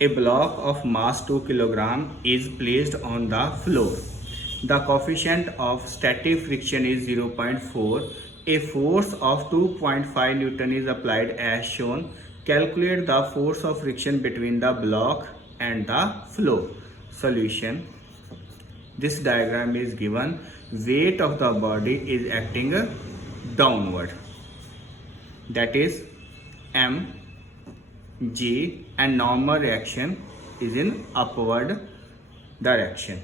A block of mass 2 kg is placed on the floor. The coefficient of static friction is 0.4. A force of 2.5 Newton is applied as shown. Calculate the force of friction between the block and the floor. Solution. This diagram is given. Weight of the body is acting downward. That is M G, and normal reaction is in upward direction.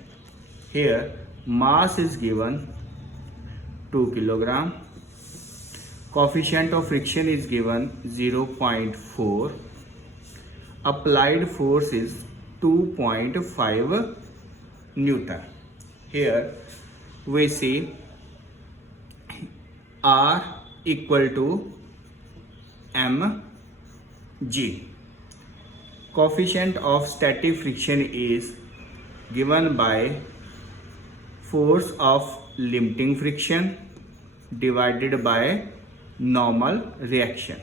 Here mass is given 2 kg, coefficient of friction is given 0.4, applied force is 2.5 Newton. Here we see R equal to mg. Coefficient of static friction is given by force of limiting friction divided by normal reaction.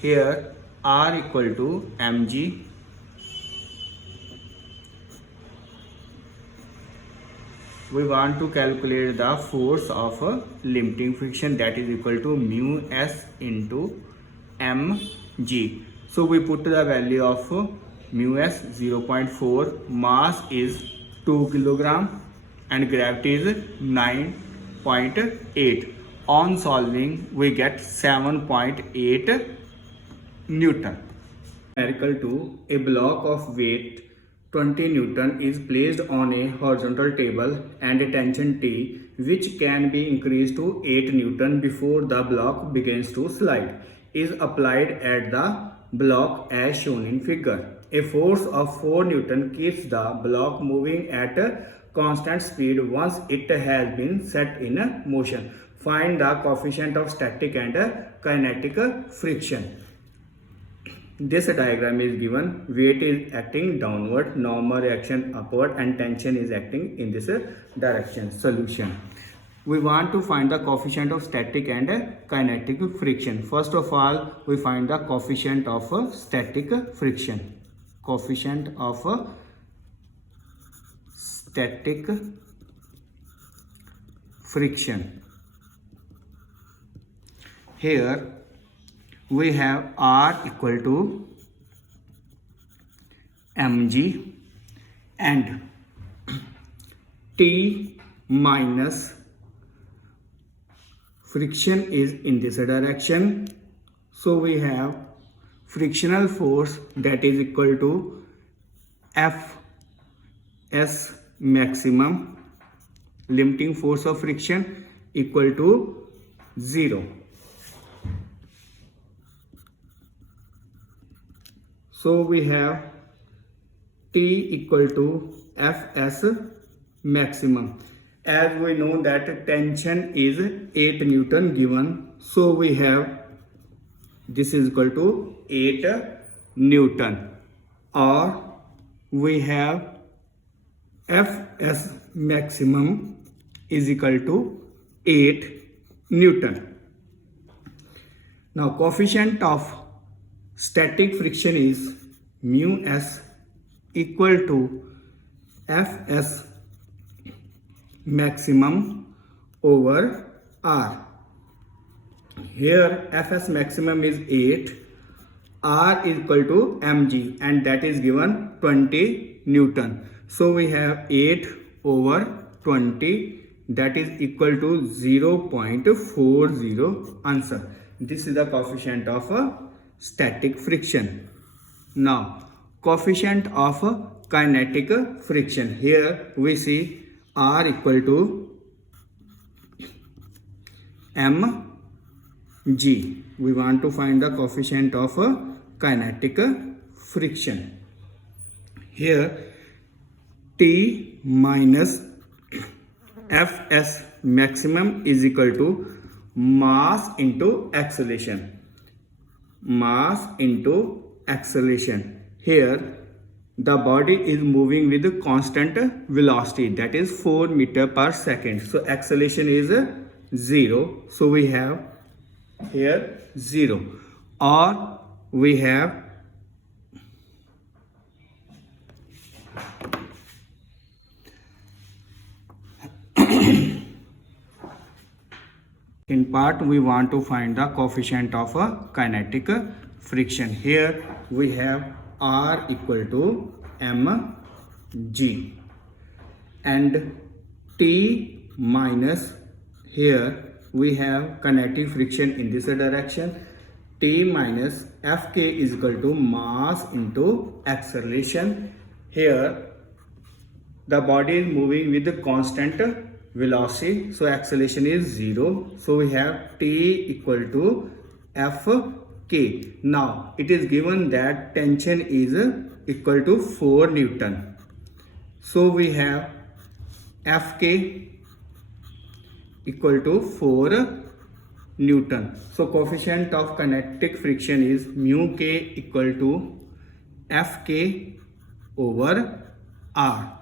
Here R equal to mg. We want to calculate the force of limiting friction, that is equal to mu s into mg. So we put the value of mu s 0.4, mass is 2 kg and gravity is 9.8. On solving we get 7.8 Newton. Numerical 2. A block of weight 20 Newton is placed on a horizontal table and a tension T which can be increased to 8 Newton before the block begins to slide is applied at the block as shown in figure. A force of 4 Newton keeps the block moving at a constant speed once it has been set in motion. Find the coefficient of static and kinetic friction. This diagram is given. Weight is acting downward, normal reaction upward, and tension is acting in this direction. Solution. We want to find the coefficient of static and kinetic friction. First of all, we find the coefficient of static friction. Coefficient of static friction. Here we have R equal to mg and T minus friction is in this direction. So we have frictional force that is equal to Fs maximum, limiting force of friction equal to 0. So we have T equal to Fs maximum. As we know that tension is 8 Newton given, so we have this is equal to 8 Newton, or we have Fs maximum is equal to 8 Newton. Now coefficient of static friction is mu s equal to Fs maximum over R. Here Fs maximum is 8, R is equal to mg, and that is given 20 Newton. So we have 8 over 20, that is equal to 0.40 answer. This is the coefficient of static friction. Now coefficient of kinetic friction. Here we see R equal to mg. We want to find the coefficient of kinetic friction. Here T minus Fs maximum is equal to mass into acceleration. Mass into acceleration. Here the body is moving with constant velocity, that is 4 meters per second. So acceleration is 0. So we have here 0, or we have second part, we want to find the coefficient of kinetic friction. Here we have R equal to mg and T minus, here we have kinetic friction in this direction, T minus Fk is equal to mass into acceleration. Here the body is moving with the constant velocity, so acceleration is 0. So we have T equal to Fk. Now it is given that tension is equal to 4 Newton. So we have Fk equal to 4 Newton. So coefficient of kinetic friction is mu k equal to Fk over R.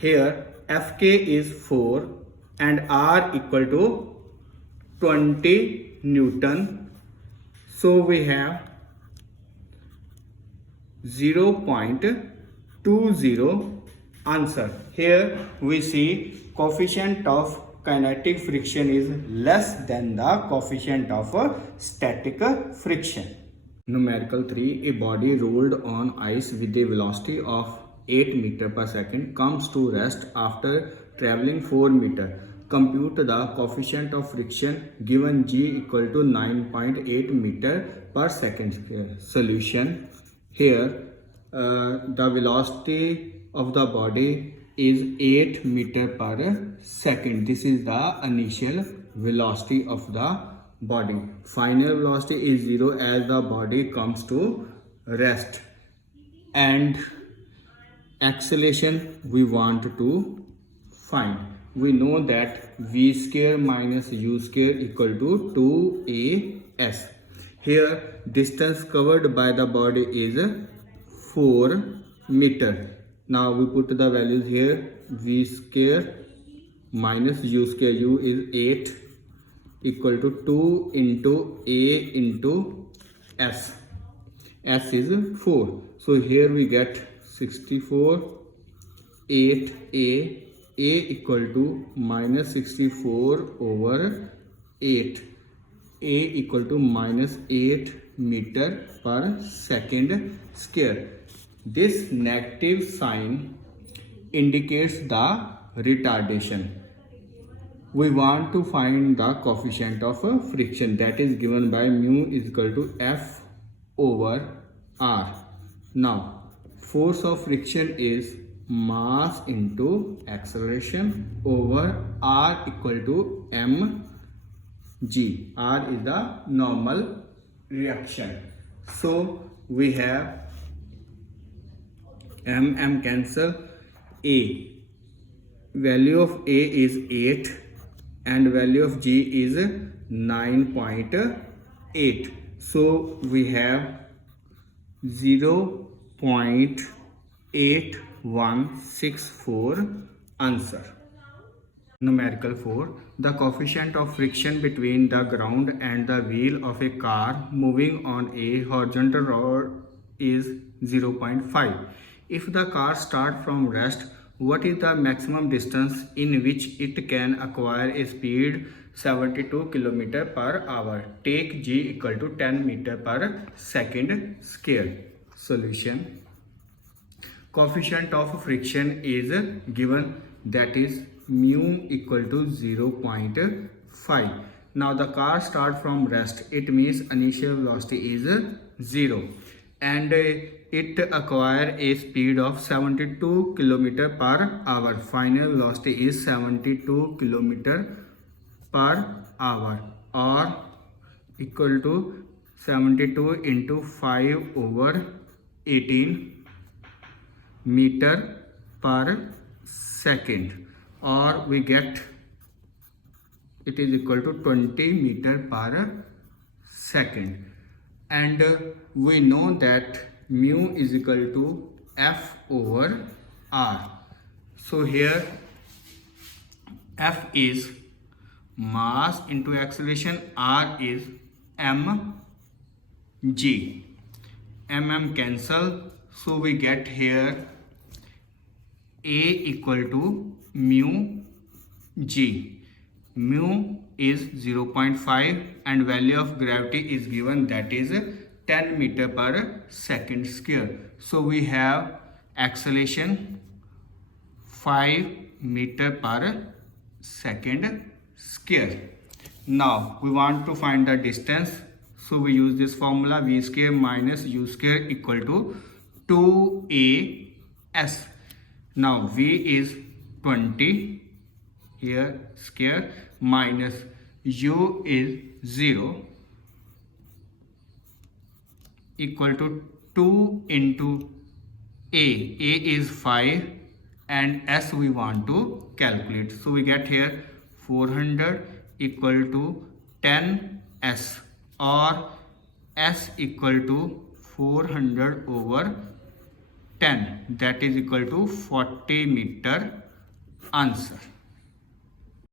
Here Fk is 4 and R equal to 20 Newton. So we have 0.20 answer. Here we see coefficient of kinetic friction is less than the coefficient of static friction. Numerical 3. A body rolled on ice with a velocity of 8 meter per second comes to rest after traveling 4 meter. Compute the coefficient of friction given g equal to 9.8 meter per second square. Solution. Here the velocity of the body is 8 meter per second. This is the initial velocity of the body. Final velocity is 0 as the body comes to rest. And acceleration we want to find. We know that v square minus u square equal to 2as. Here distance covered by the body is 4 meter. Now we put the values here. V square minus u square, u is 8 equal to 2 into a into s. S is 4. So here we get 64, 8a, a equal to minus 64 over 8. A equal to minus 8 meter per second square. This negative sign indicates the retardation. We want to find the coefficient of friction, that is given by mu is equal to F over R. Now force of friction is mass into acceleration over R equal to mg. R is the normal reaction. So we have m cancel, a value of a is 8 and value of g is 9.8. so we have 0.8164 answer. Numerical 4. The coefficient of friction between the ground and the wheel of a car moving on a horizontal road is 0.5. If the car starts from rest, what is the maximum distance in which it can acquire a speed 72 km per hour? Take g equal to 10 meter per second square. Solution. Coefficient of friction is given, that is mu equal to 0.5. Now the car starts from rest, it means initial velocity is 0 and it acquire a speed of 72 km per hour. Final velocity is 72 km per hour or equal to 72 into 5 over 18 meter per second, or we get it is equal to 20 meter per second. And we know that mu is equal to F over R. So here F is mass into acceleration, R is mg. Cancel, so we get here A equal to mu g. Mu is 0.5 and value of gravity is given, that is 10 meter per second square. So we have acceleration 5 meter per second square. Now we want to find the distance, so we use this formula, v square minus u square equal to 2as. Now v is 20 here square minus u is 0 equal to 2 into a is 5 and s we want to calculate. So we get here 400 equal to 10s, or s equal to 400 over 10, that is equal to 40 meter. Answer.